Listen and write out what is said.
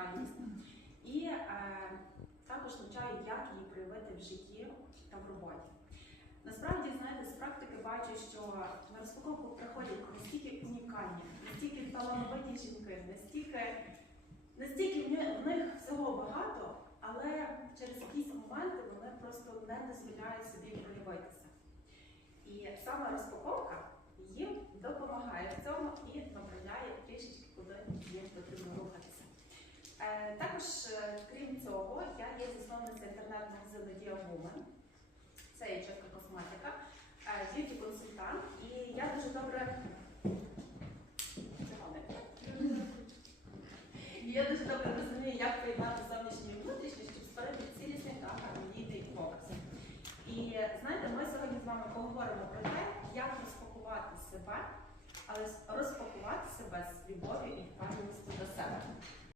унікальність. І е, також навчаю, як її проявити в житті та в роботі. Насправді, знаєте, з практики бачу, що на розпаковку приходять настільки унікальні, настільки талановиті жінки, настільки, настільки в них всього багато, але через якісь моменти вони просто не дозволяють собі проявитися. І саме розпаковка цього, я є засновниця інтернет-магазину Діагумен. Це є чеська косметика, е, б'юті-консультант, і я дуже добре. Я дуже добре розумію, як поєднати зовнішнє і внутрішнє, щоб створити цілісний та гармонійний образ. І знаєте, ми сьогодні з вами поговоримо про те, як розпакувати себе, але розпакувати